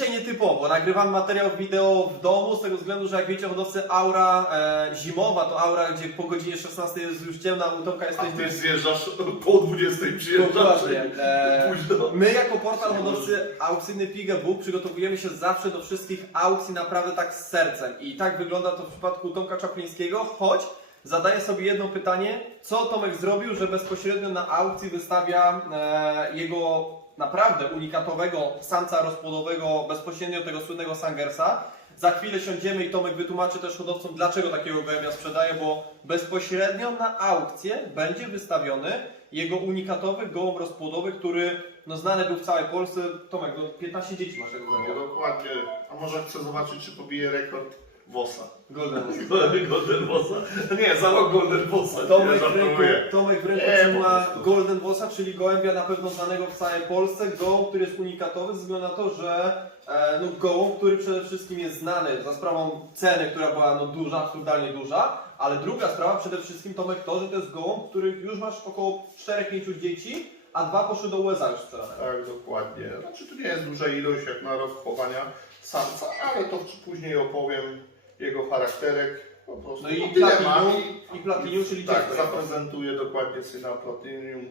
Dzisiaj nietypowo. Nagrywam materiał wideo w domu, z tego względu, że jak wiecie, hodowcy aura e, zimowa to aura, gdzie po godzinie 16 jest już ciemna, u Tomka A jesteśmy... ty zjeżdżasz po 20 przyjeżdżasz. Dokładnie. E, Późno. My jako portal hodowcy aukcyjny Pigebook przygotowujemy się zawsze do wszystkich aukcji naprawdę tak z sercem. I tak wygląda to w przypadku Tomka Czaplińskiego, choć zadaję sobie jedno pytanie, co Tomek zrobił, że bezpośrednio na aukcji wystawia e, jego naprawdę unikatowego samca rozpłodowego bezpośrednio tego słynnego Sangersa. Za chwilę siądziemy i Tomek wytłumaczy też hodowcom, dlaczego takiego gołębia sprzedaje, bo bezpośrednio na aukcję będzie wystawiony jego unikatowy gołąb rozpłodowy, który no, znany był w całej Polsce. Tomek, no 15 dzieci masz tego No, dokładnie. A może chcę zobaczyć, czy pobije rekord Wosa. Golden. Golden Wosa? Nie, za rok Golden Wosa. Tomek w ręku. Tomek w ręku Nie, trzyma. Golden Bossa, czyli gołębia na pewno znanego w całej Polsce. Gołąb, który jest unikatowy ze względu na to, że e, no, gołąb, który przede wszystkim jest znany za sprawą ceny, która była no, duża, absurdalnie duża, ale druga sprawa przede wszystkim Tomek to, że to jest gołąb, który już masz około 4-5 dzieci, a dwa poszły do USA już sprzedane. Tak, dokładnie. Znaczy to nie jest duża ilość jak na rok chowania samca, ale to później opowiem jego charakterek. Po prostu. No i tyle Platinum, mam. i Platinum, czyli Tak, dziecko. zaprezentuję dokładnie syna Platinum.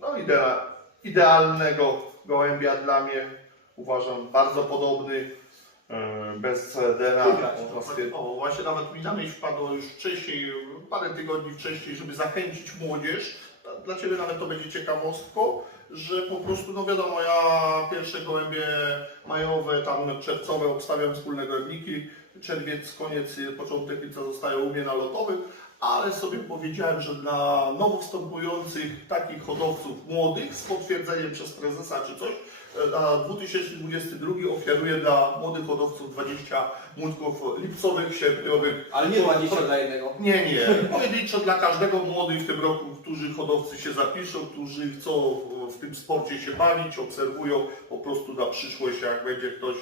No idea, idealnego gołębia dla mnie. Uważam bardzo podobny. e, Bez DNA. Wygrać. O, właśnie nawet mi na myśl wpadło już wcześniej, parę tygodni wcześniej, żeby zachęcić młodzież. Dla Ciebie nawet to będzie ciekawostką, że po prostu, no wiadomo, ja pierwsze gołębie majowe, tam czerwcowe obstawiam wspólne gołębniki. Czerwiec, koniec, początek lipca zostają u mnie na lotowym, ale sobie powiedziałem, że dla nowo wstępujących takich hodowców młodych z potwierdzeniem przez prezesa czy coś, e, na 2022 ofiaruję dla młodych hodowców 20 młotków lipcowych, sierpniowych. Ale nie 20 dla jednego. Nie, nie. Pojedynczo dla każdego młodych w tym roku, którzy hodowcy się zapiszą, którzy chcą w tym sporcie się bawić, obserwują po prostu na przyszłość, jak będzie ktoś.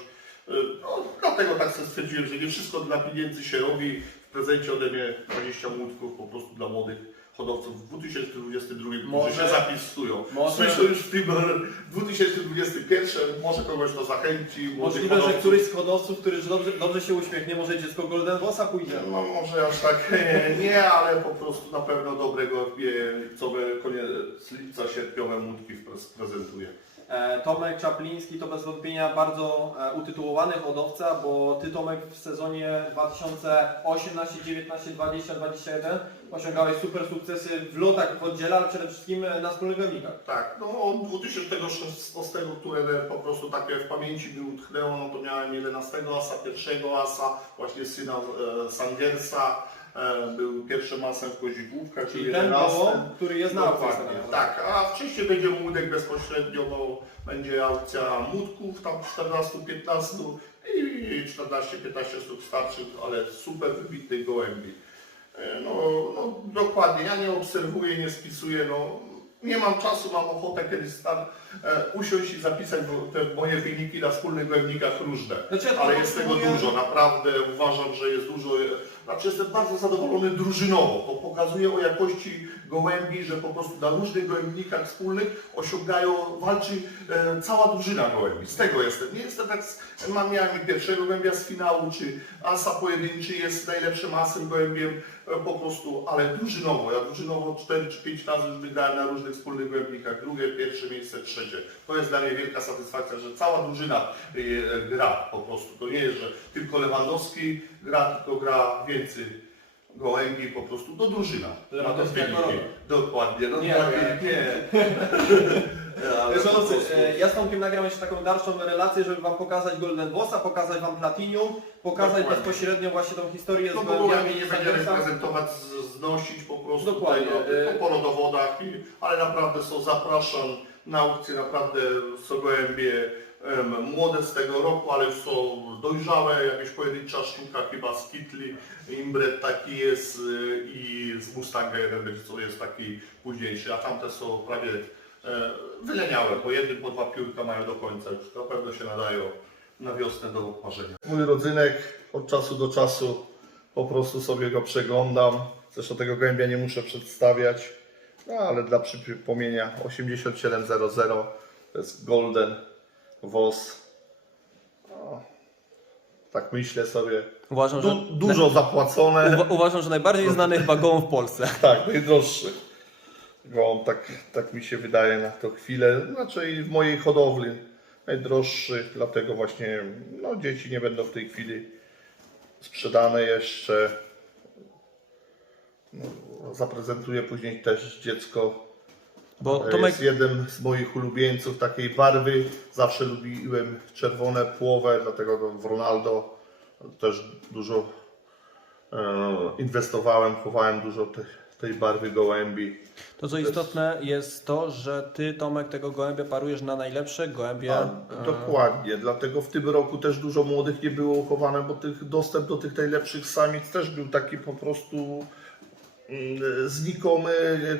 E, No, dlatego tak sobie stwierdziłem, że nie wszystko dla pieniędzy się robi. W prezencie ode mnie 20 młotków po prostu dla młodych hodowców w 2022, którzy Może- się zapisują. może- Słyszę już w tym 2021, może kogoś to zachęci. Możliwe, że hodowców. któryś z hodowców, który dobrze, dobrze się uśmiechnie, może dziecko Golden Bossa pójdzie. No może aż tak nie, ale po prostu na pewno dobrego lipcowe, koniec lipca, sierpniowe mutki prezentuje. E, Tomek Czapliński to bez wątpienia bardzo e, utytułowany hodowca, bo Ty Tomek w sezonie 2018, 19, 20, 21 osiągałeś super sukcesy w lotach w oddziale, ale przede wszystkim e, na wspólnych gawnikach. Tak, no od 2016, które po prostu takie w pamięci mi utknęło, no to miałem 11 asa, pierwszego asa, właśnie syna e, Sandersa, e, był pierwszym asem w Kozigłówka, czyli ten 11. gołąb, który jest na aukcji. Tak, a wcześniej będzie młodek bezpośrednio, bo będzie aukcja młotków, tam 14-15 i 14-15 sztuk starszych, ale super wybitnych gołębi. E, No, no dokładnie, ja nie obserwuję, nie spisuję, no nie mam czasu, mam ochotę kiedyś tam e, usiąść i zapisać te moje wyniki na wspólnych gołębnikach różne. Znaczy, ja Ale jest tego dużo, naprawdę uważam, że jest dużo. Znaczy jestem bardzo zadowolony drużynowo. To pokazuje o jakości gołębi, że po prostu na różnych gołębnikach wspólnych osiągają, walczy e, cała drużyna gołębi. Z tego jestem. Nie jestem tak, z, mam, miałem pierwszego gołębia z finału, czy asa pojedynczy jest najlepszym asem gołębiem e, po prostu, ale drużynowo. Ja drużynowo 4 czy 5 razy już wygrałem na różnych wspólnych gołębnikach. Drugie, pierwsze miejsce, trzecie. To jest dla mnie wielka satysfakcja, że cała drużyna e, gra po prostu. To nie jest, że tylko Lewandowski gra, tylko gra więcej gołębi po prostu. To drużyna. Na to wyniki. Dokładnie. No Nie, tak, nie. nie. Ale Wiesz, po prostu- e, ja z Tomkiem nagram jeszcze taką dalszą relację, żeby Wam pokazać Golden Bossa, pokazać Wam Platinum, pokazać Dokładnie. bezpośrednio właśnie tą historię No z gołębiami gołębi nie będziemy Sandersa. prezentować, z- znosić po prostu Dokładnie. tego, Y- po rodowodach, i- ale naprawdę są, zapraszam na aukcję, naprawdę są gołębie młode z tego roku, ale już są dojrzałe, jakieś pojedyncza sztuka chyba z Kitli, Imbred taki jest y, i z Mustanga jeden co jest taki późniejszy, a tamte są prawie e, wyleniałe, po jednym, po dwa piórka mają do końca, już na pewno się nadają na wiosnę do parzenia. Mój rodzynek od czasu do czasu po prostu sobie go przeglądam. Zresztą tego gołębia nie muszę przedstawiać. No ale dla przypomnienia 8700 to jest Golden No, tak myślę sobie. Uważam, że, Du, dużo zapłacone. uwa- uważam, że najbardziej znany chyba gołąb w Polsce. Tak, najdroższy. Gołąb, tak, tak mi się wydaje na tą chwilę. Znaczy w mojej hodowli najdroższy, dlatego właśnie no, dzieci nie będą w tej chwili sprzedane jeszcze. No, zaprezentuję później też dziecko. Bo To Tomek, jest jeden z moich ulubieńców takiej barwy. Zawsze lubiłem czerwone płowe, dlatego w Ronaldo też dużo e, inwestowałem, chowałem dużo te, tej barwy gołębi. to co istotne jest to, że ty Tomek tego gołębia parujesz na najlepsze gołębie. A, e, dokładnie, dlatego w tym roku też dużo młodych nie było uchowane, bo tych, dostęp do tych najlepszych samic też był taki po prostu znikomy,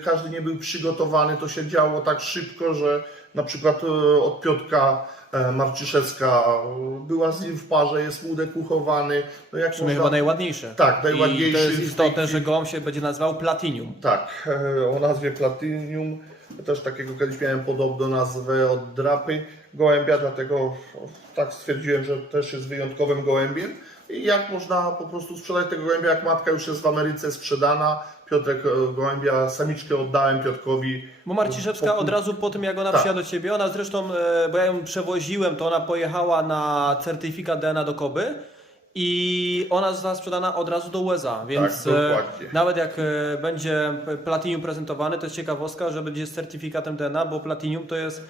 każdy nie był przygotowany, to się działo tak szybko, że na przykład e, od Piotka e, Marciszewska e, była z nim w parze, jest młodek uchowany. No jak można- chyba najładniejsze. Tak, I najładniejszy to jest istotne, że gołąb się będzie nazywał Platinum. Tak, e, o nazwie Platinum. Też takiego kiedyś miałem podobną nazwę od drapy gołębia, dlatego tak stwierdziłem, że też jest wyjątkowym gołębiem. I jak można po prostu sprzedać tego gołębia, jak matka już jest w Ameryce sprzedana. Piotrek e, gołębia, samiczkę oddałem Piotrkowi. Bo Marciszewska od razu po tym, jak ona Tak. przyjechała do ciebie, ona zresztą, e, bo ja ją przewoziłem, to ona pojechała na certyfikat DNA do Koby i ona została sprzedana od razu do USA, więc Tak, e, dokładnie. nawet jak będzie Platinium prezentowany, to jest ciekawostka, że będzie z certyfikatem DNA, bo Platinium to jest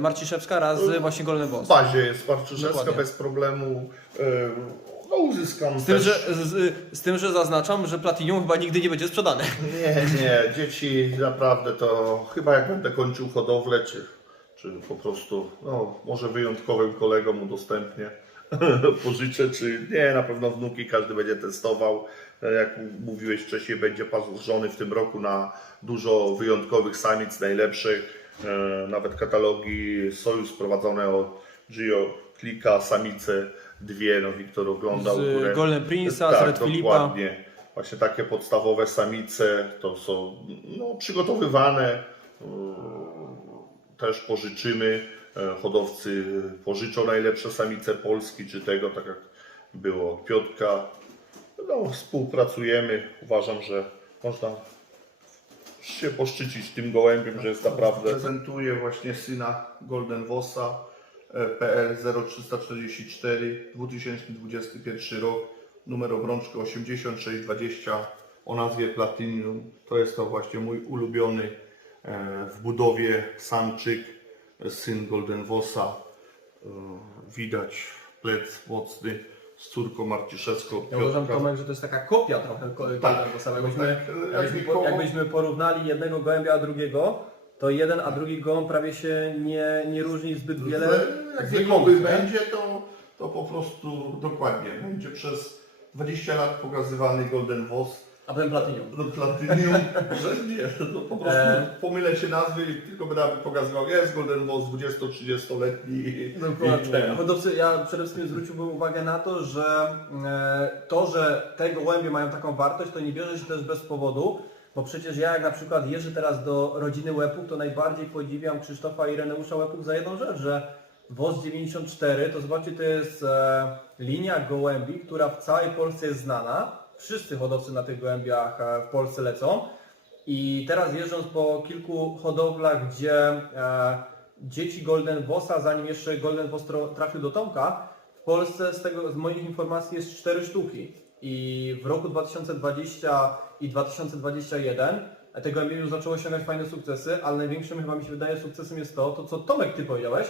Marciszewska raz właśnie Golden W Boss. bazie jest Marczyszewska Dokładnie. bez problemu. No uzyskam Z tym, też... że, z, z tym, że zaznaczam, że Platinium chyba nigdy nie będzie sprzedane. Nie, nie, dzieci naprawdę to chyba jak będę kończył hodowlę, czy, czy po prostu, no może wyjątkowym kolegom udostępnię, pożyczę, czy nie, na pewno wnuki każdy będzie testował. Jak mówiłeś wcześniej, będzie parzony w tym roku na dużo wyjątkowych samic, najlepszych, e, nawet katalogi soju sprowadzone od Gio Klika, samice dwie, no Wiktor oglądał. Z które- Golden Prince'a, tak, z Red Filipa. dokładnie. Właśnie takie podstawowe samice to są no, przygotowywane. yy, Też pożyczymy. e, Hodowcy pożyczą najlepsze samice Polski, czy tego, tak jak było od Piotka. No, współpracujemy. Uważam, że można się poszczycić tym gołębiem, że jest naprawdę. Prezentuję właśnie syna Golden Vossa e, PL 0344 2021 rok, numer obrączki 8620 o nazwie Platinum. To jest to właśnie mój ulubiony e, w budowie samczyk, syn Golden Vossa. E, Widać plec mocny z córką Marciszewską. Ja uważam. Tomek, że to jest taka kopia trochę Golden. Jakbyśmy, Tak, jakbyśmy, jak po, koło- jakbyśmy porównali jednego gołębia a drugiego, to jeden a drugi gołąb prawie się nie, nie różni zbyt wiele. Jak wiekowy będzie, to, to po prostu dokładnie. Będzie przez 20 lat pokazywany Golden Voss. A potem Platinum. No Platinum, że nie, no po prostu E. pomylę się nazwy i tylko będę pokazywał, jest Golden Voss 20-30-letni. i- Dokładnie. i ten. Hodowcy, ja przede wszystkim zwróciłbym uwagę na to, że e, to, że te gołębie mają taką wartość, to nie bierze się też bez powodu, bo przecież ja jak na przykład jeżdżę teraz do rodziny Łepuk, to najbardziej podziwiam Krzysztofa i Reneusza Łepuk za jedną rzecz, że WOZ 94 to zobaczcie, to jest e, linia gołębi, która w całej Polsce jest znana. Wszyscy hodowcy na tych gołębiach e, w Polsce lecą. I teraz jeżdżąc po kilku hodowlach, gdzie e, dzieci Golden Vossa, zanim jeszcze Golden tro- trafił do Tomka, w Polsce z, tego, z moich informacji jest 4 sztuki. I w roku 2020 i 2021 te gołębie już zaczęło osiągać fajne sukcesy, ale największym chyba mi się wydaje sukcesem jest to, to co Tomek Ty powiedziałeś,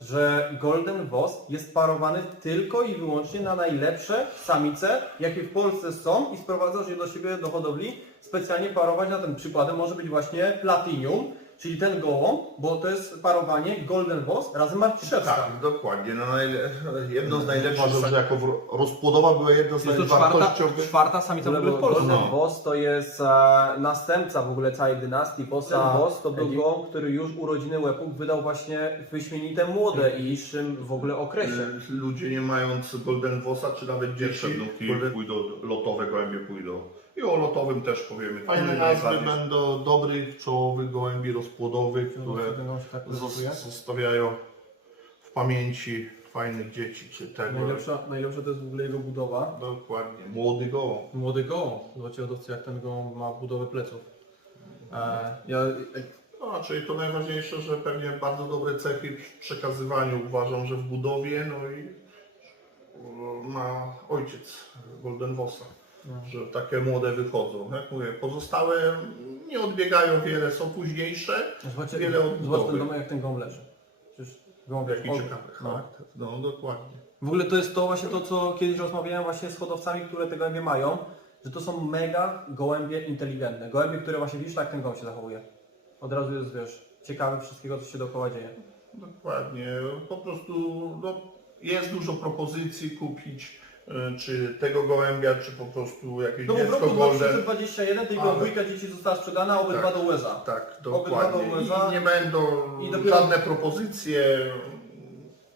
że Golden Voss jest parowany tylko i wyłącznie na najlepsze samice, jakie w Polsce są i sprowadzasz je do siebie do hodowli, specjalnie parować na ten przykładem może być właśnie Platinum, czyli ten gołąb, bo to jest parowanie Golden Voss razem Marciszewska. Tak, dokładnie. No, najle- jedno z najlepszych. Uważam, że jako w- rozpłodowa była jedno z Jest to czwarta, najwartościowych. czwarta samica w ogóle w Polsce. No. Golden Voss to jest e, następca w ogóle całej dynastii Vossa. Golden Voss to był gołąb, który już urodziny Łepuk wydał właśnie wyśmienite młode i niższym w ogóle okresie. Ludzie nie mając Golden Vossa, czy nawet dzieci, Pierwsze wnuki Golden... pójdą, lotowe gołębie pójdą. I o lotowym też powiemy. Fajne nazwy będą dobrych, czołowych gołębi rozpłodowych, które Ten gość tak zostawiają w pamięci fajnych dzieci, czy tego. Najlepsza, najlepsza to jest w ogóle jego budowa. Dokładnie. Młody gołąb. Młody gołąb. Zobaczcie hodowcy jak ten gołąb ma budowę pleców. E, ja, No, czyli to najważniejsze, że pewnie bardzo dobre cechy w przekazywaniu uważam, że w budowie, no i e, ma ojciec Golden Vossa, No. Że takie młode wychodzą. Jak mówię, pozostałe nie odbiegają wiele, są późniejsze. zobaczcie, Wiele zobacz ten odbudowy. domek jak ten gołąb leży. Przecież gołąb Jaki o- ciekawy no. charakter. No dokładnie. W ogóle to jest to właśnie to, co kiedyś rozmawiałem właśnie z hodowcami, które te gołębie mają, że to są mega gołębie inteligentne. Gołębie, które właśnie widzisz, tak ten gołąb się zachowuje. Od razu jest, wiesz, ciekawy wszystkiego, co się dookoła dzieje. Dokładnie. Po prostu no, jest dużo propozycji kupić, czy tego gołębia, czy po prostu jakieś No bo w dziecko roku golden. 2021 tej Ale- dwójka dzieci została sprzedana, obydwa Tak. do USA. Tak, Obydwa dokładnie. do USA. I nie będą I dopiero- żadne propozycje,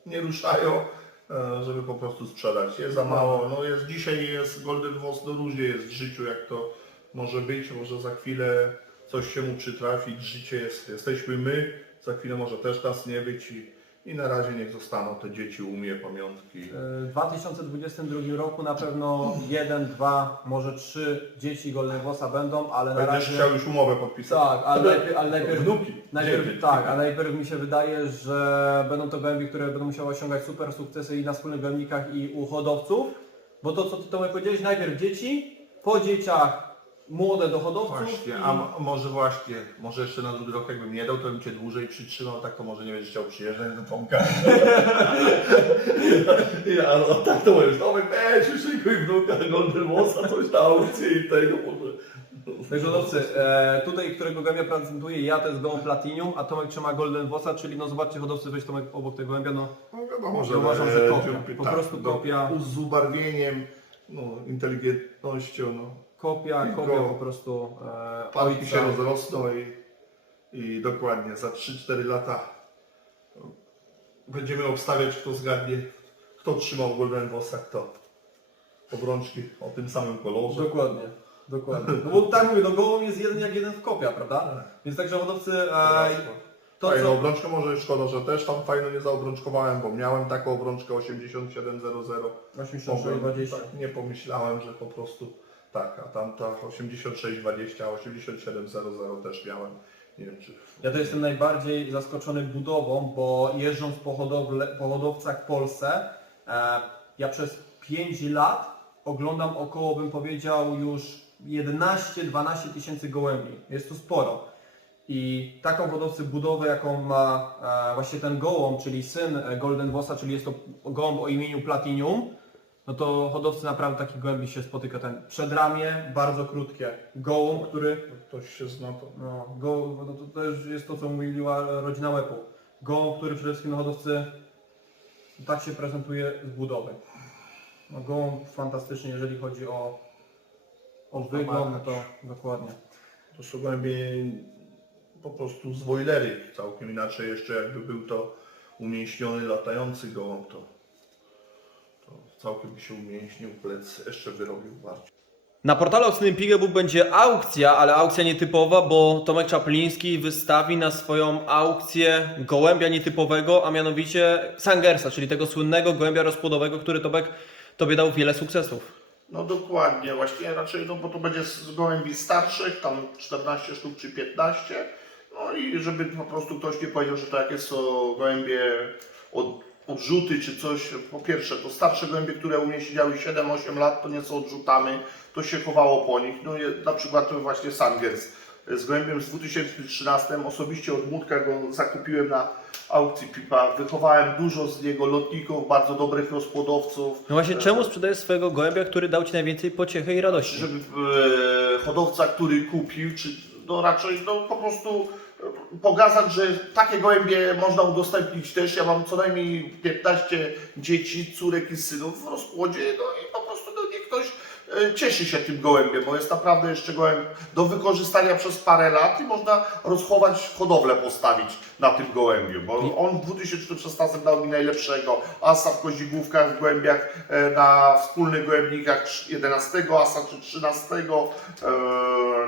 nie ruszają, e, żeby po prostu sprzedać. Jest za mało. No jest, dzisiaj jest Golden Voss, no różnie jest w życiu, jak to może być. Może za chwilę coś się mu przytrafić. Życie jest, jesteśmy my, za chwilę może też nas nie być i, i na razie niech zostaną te dzieci u mnie, pamiątki. W 2022 roku na pewno jeden, dwa, może trzy dzieci Golden Vossa będą, ale na Będziesz razie... chciał już umowę podpisać. Tak, ale najpierw, ale najpierw, Wnuki. najpierw, tak, a najpierw mi się wydaje, że będą to gołębie, które będą musiały osiągać super sukcesy i na wspólnych gołębnikach i u hodowców, bo to co Ty Tomek powiedziałeś, najpierw dzieci, po dzieciach młode do hodowców Właśnie, i... a może właśnie, może jeszcze na drugi rok jakbym nie dał, to bym Cię dłużej przytrzymał, tak to może nie będziesz chciał przyjeżdżać do Tomka. ja, no tak to mówisz, Tomek, weź już szykuj wnuka Golden Mossa, coś na aukcję i tego może. Także hodowcy, e, tutaj, którego gołębia prezentuję ja, to jest gołąb Platinum, a Tomek trzyma Golden Vossa, czyli no zobaczcie hodowcy, weź Tomek obok tego gołębia, no No wiadomo, Ja uważam, że kopia. dziupy, Po prostu no, kopia. Z ubarwieniem, no, inteligentnością, no. Kopia, kopia po prostu e, Parki się rozrosną i, i dokładnie za 3-4 lata będziemy obstawiać, kto zgadnie, kto trzymał Golden Vossa, kto obrączki o tym samym kolorze. Dokładnie, dokładnie. No bo tak mówię, no gołąb jest jeden jak jeden w kopia, prawda? Więc także hodowcy, e, to Fajną co... obrączkę może szkoda, że też tam fajno nie zaobrączkowałem, bo miałem taką obrączkę 8700. 8620. Tak, nie pomyślałem, że po prostu tak, a tamta 8620, 8700 też miałem. Nie wiem czy. Ja to jestem najbardziej zaskoczony budową, bo jeżdżąc po, hodowle, po hodowcach w Polsce, e, ja przez 5 lat oglądam około, bym powiedział, już 11-12 tysięcy gołębi. Jest to sporo. I taką hodowcy budowę, jaką ma e, właśnie ten gołąb, czyli syn Golden Vossa, czyli jest to gołąb o imieniu Platinum, no to hodowcy naprawdę takich gołębi się spotyka. Ten przedramię, bardzo krótkie. Gołąb, który Ktoś się zna to. no, go, no to, już jest to, co mówiła rodzina Łepu. Gołąb, który przede wszystkim na hodowcy tak się prezentuje z budowy. No, gołąb fantastycznie, jeżeli chodzi o, o wygląd, no to dokładnie. To są gołębie po prostu z wojlery. Całkiem inaczej jeszcze jakby był to umięśniony latający gołąb, to całkiem się umięśnił, plec jeszcze wyrobił bardziej. Na portalu aukcyjnym Pigebook będzie aukcja, ale aukcja nietypowa, bo Tomek Czapliński wystawi na swoją aukcję gołębia nietypowego, a mianowicie Sangersa, czyli tego słynnego gołębia rozpłodowego, który Tomek Tobie dał wiele sukcesów. No dokładnie, właśnie raczej, no bo to będzie z gołębi starszych, tam 14 sztuk czy 15. No i żeby po prostu ktoś nie powiedział, że to jakieś są gołębie od, odrzuty czy coś. Po pierwsze, to starsze gołębie, które u mnie siedziały 7-8 lat, to nie są odrzutami, to się chowało po nich. No na przykład właśnie Sangers z gołębiem z 2013. Osobiście od Młódka go zakupiłem na aukcji Pipa. Wychowałem dużo z niego lotników, bardzo dobrych rozpłodowców. No właśnie, czemu sprzedajesz swojego gołębia, który dał Ci najwięcej pociechy i radości? żeby e, hodowca, który kupił, czy no raczej no po prostu pokazać, że takie gołębie można udostępnić też. Ja mam co najmniej 15 dzieci, córek i synów w rozpłodzie, no i po prostu no, niech ktoś cieszy się tym gołębiem, bo jest naprawdę jeszcze gołęb do wykorzystania przez parę lat i można rozchować, hodowlę postawić na tym gołębiu, bo on w 2016 dał mi najlepszego. Asa w kozigłówkach, w gołębiach e, na wspólnych gołębnikach 11 asa czy 13, e,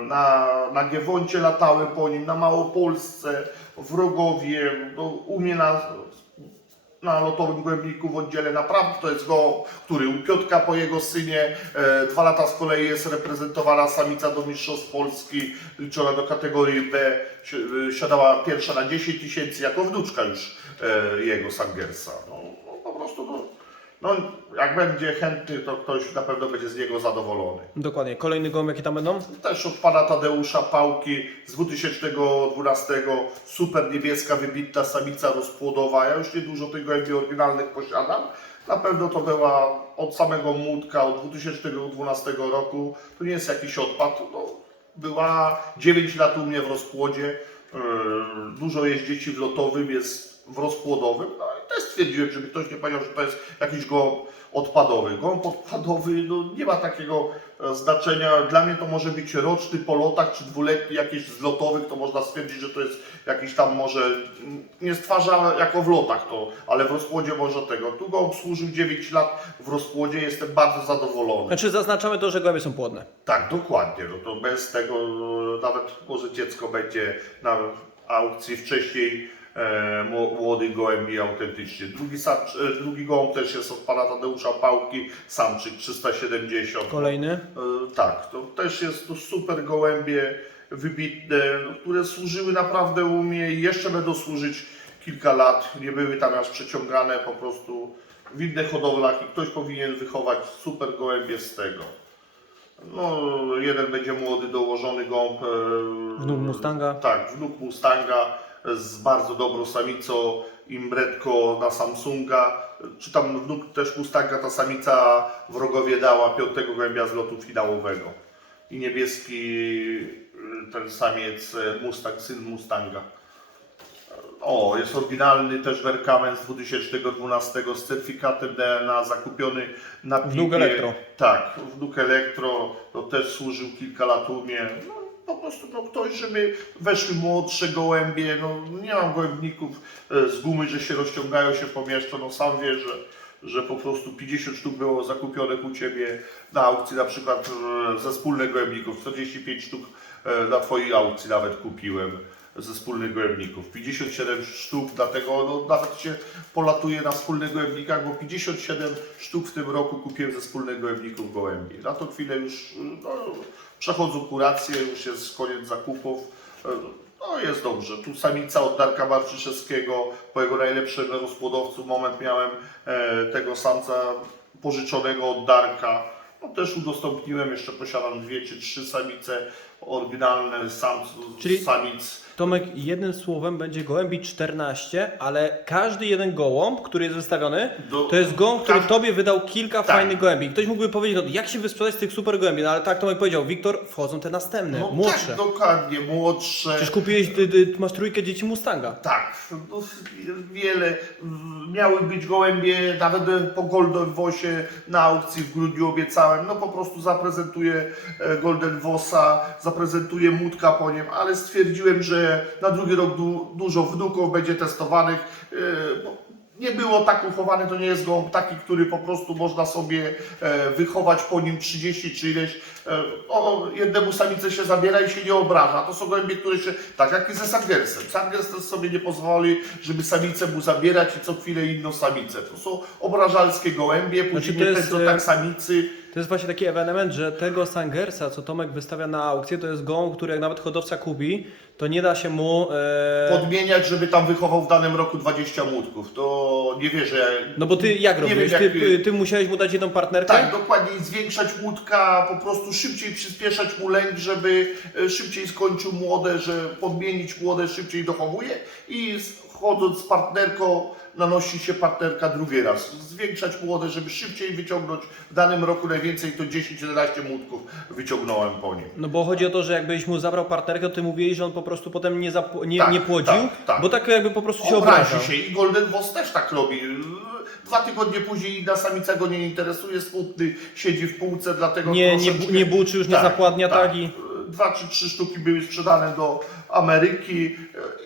na, na Giewoncie latały po nim, na Małopolsce, w Rogowie, no, u mnie na na lotowym gołębniku w oddziale naprawdę to jest go, który u Piotka po jego synie. E, dwa lata z kolei jest reprezentowana samica do Mistrzostw Polski, liczona do kategorii B, si- e, siadała pierwsza na 10 tysięcy jako wnuczka już e, jego Sangersa. No, no po prostu no, no, jak będzie chętny, to ktoś na pewno będzie z niego zadowolony. Dokładnie. Kolejny gołąb jakie tam będą? Też od pana Tadeusza Pałki z 2012 super niebieska wybitna samica rozpłodowa. Ja już niedużo tych gołębi oryginalnych posiadam. Na pewno to była od samego młódka, od 2012 roku. To nie jest jakiś odpad. No, była 9 lat u mnie w rozpłodzie. Yy, Dużo jest dzieci w lotowym, jest w rozpłodowym. No i też stwierdziłem, żeby ktoś nie powiedział, że to jest jakiś gołąb odpadowy. Gołąb odpadowy no, nie ma takiego e, znaczenia. Dla mnie to może być roczny po lotach, czy dwuletni jakiś z lotowych, to można stwierdzić, że to jest jakiś tam może, nie stwarza jako w lotach to, ale w rozpłodzie może tego. Tu gołąb służył 9 lat w rozpłodzie, jestem bardzo zadowolony. Znaczy zaznaczamy to, że gołębie są płodne. Tak, dokładnie. No to bez tego e, nawet może dziecko będzie na aukcji wcześniej młodych gołębi autentycznie. Drugi, sam, e, drugi gołąb też jest od pana Tadeusza Pałki, samczyk 370. Kolejny. E, tak, to też jest to super gołębie wybitne, no, które służyły naprawdę u mnie i jeszcze będą służyć kilka lat. Nie były tam aż przeciągane po prostu w innych hodowlach i ktoś powinien wychować super gołębie z tego. No, jeden będzie młody, dołożony gąb. e, Wnuk Mustanga. Tak, wnuk Mustanga z bardzo dobrą samicą Imbretko na Samsunga. Czy tam wnuk też Mustanga, ta samica w Rogowie dała piątego gołębia z lotu finałowego. I niebieski y, ten samiec e, Mustang, syn Mustanga. O, jest oryginalny też Werkamen z 2012 z certyfikatem DNA zakupiony na Wnuk. Elektro. Tak, wnuk Elektro, to też służył kilka lat u mnie. No, po prostu no, ktoś, żeby weszły młodsze gołębie, no nie mam gołębników e, z gumy, że się rozciągają, się pomieszczą, no sam wiesz, że, że po prostu 50 sztuk było zakupionych u Ciebie na aukcji, na przykład e, ze wspólnych gołębników, 45 sztuk e, na Twojej aukcji nawet kupiłem ze wspólnych gołębników. 57 sztuk, dlatego no, nawet się polatuje na wspólnych gołębnikach, bo 57 sztuk w tym roku kupiłem ze wspólnych gołębników gołębi. Na tą chwilę już no, przechodzą kuracje, już jest koniec zakupów. Y, No jest dobrze. Tu samica od Darka Marczyszewskiego, po jego najlepszym rozpłodowcu moment miałem e, tego samca pożyczonego od Darka. No, też udostępniłem, jeszcze posiadam dwie czy trzy samice oryginalne samców, Czyli- samic. Tomek, jednym słowem będzie gołębi 14, ale każdy jeden gołąb, który jest wystawiony, Do- to jest gołąb, który każdy- tobie wydał kilka Tak. fajnych gołębi. Ktoś mógłby powiedzieć, no jak się wysprzedać z tych super gołębi? No ale tak Tomek powiedział, Wiktor, wchodzą te następne, No młodsze. tak, dokładnie, młodsze. Przecież kupiłeś, ty, ty, masz trójkę dzieci Mustanga. Tak, no, wiele. Miały być gołębie, nawet po Golden Vosie na aukcji w grudniu obiecałem. No po prostu zaprezentuję e, Golden Vosa, zaprezentuję Mutka po nim, ale stwierdziłem, że na drugi rok du, dużo wnuków będzie testowanych. bo nie było tak uchowany, to nie jest gołąb taki, który po prostu można sobie e, wychować po nim 30 czy ileś. E, o, jednemu samice się zabiera i się nie obraża. To są gołębie, które się, tak jak i ze Sangersem. Sangers też sobie nie pozwoli, żeby samicę mu zabierać i co chwilę inną samicę. To są obrażalskie gołębie, później Znaczy, to jest, pędzą e, tak samicy. To jest właśnie taki ewenement, że tego Sangersa, co Tomek wystawia na aukcję, to jest gołąb, który jak nawet hodowca kupi, to nie da się mu... E... Podmieniać, żeby tam wychował w danym roku 20 młotków. To nie wierzę. No bo ty jak Nie robiłeś? wiem, Ty, jak- ty musiałeś mu dać jedną partnerkę? Tak, dokładnie. I zwiększać łódka, po prostu szybciej przyspieszać mu lęk, żeby e, szybciej skończył młode, że podmienić młode szybciej dochowuje i wchodząc z partnerką, nanosi się partnerka drugi raz. Zwiększać młode, żeby szybciej wyciągnąć. W danym roku najwięcej to 10-11 młotków wyciągnąłem po nim. No bo chodzi o to, że jakbyś mu zabrał partnerkę, to ty mówili, że on po prostu potem nie, zapł- nie, Tak, nie płodził, tak, tak. bo tak jakby po prostu się Obrazi obrażał. się i Golden Voss też tak robi. Dwa tygodnie później inna samica go nie interesuje, smutny, siedzi w półce, dlatego Nie, nie, troszeczkę- nie buczy, już nie zapładnia tak, i... Dwa czy trzy sztuki były sprzedane do Ameryki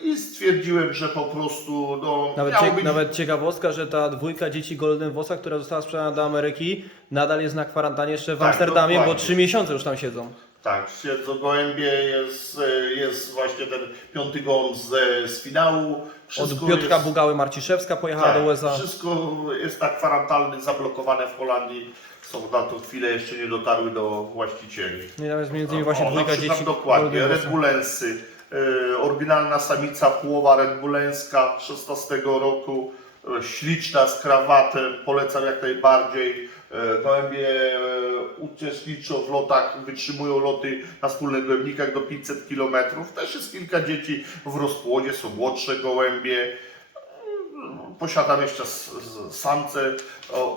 i stwierdziłem, że po prostu no, Nawet, cie, być... nawet ciekawostka, że ta dwójka dzieci Golden Vossa, która została sprzedana do Ameryki, nadal jest na kwarantannie jeszcze w Tak, Amsterdamie, bo dokładnie. trzy miesiące już tam siedzą. Tak, siedzą gołębie, jest, e, jest właśnie ten piąty gołąb z, e, z finału. Od Wszystko Piotrka jest, Bugały Marciszewska pojechała tak, do USA. Wszystko jest tak kwarantanny, zablokowane w Holandii. Są na tą chwilę jeszcze nie dotarły do właścicieli. No i tam jest między innymi właśnie O, dwójka dzieci Dokładnie, Red. Bullensy. E, oryginalna samica połowa Red Bullenska 16 roku. E, śliczna z krawatem, polecam jak najbardziej. E, gołębie uczestniczą w lotach, wytrzymują loty na wspólnych gołębnikach do 500 km. Też jest kilka dzieci w rozpłodzie, są młodsze gołębie. Posiadam jeszcze samce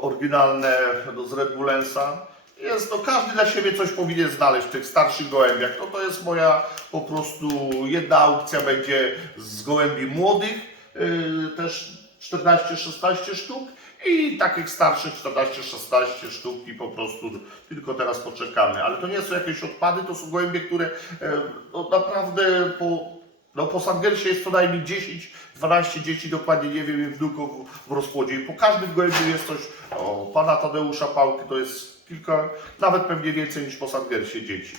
oryginalne no, z Red Bullensa. Jest to każdy dla siebie coś powinien znaleźć w tych starszych gołębiach. No to jest moja po prostu jedna aukcja będzie z gołębi młodych, yy, też 14-16 sztuk i takich starszych 14-16 sztuk i po prostu tylko teraz poczekamy. Ale to nie są jakieś odpady, to są gołębie, które e, no, naprawdę po no po Sangersie jest co najmniej 10, 12 dzieci, dokładnie nie wiem, wnuków w rozpłodzie. I po każdym gołębiu jest coś, o, pana Tadeusza Pałki to jest kilka, nawet pewnie więcej niż po Sangersie dzieci.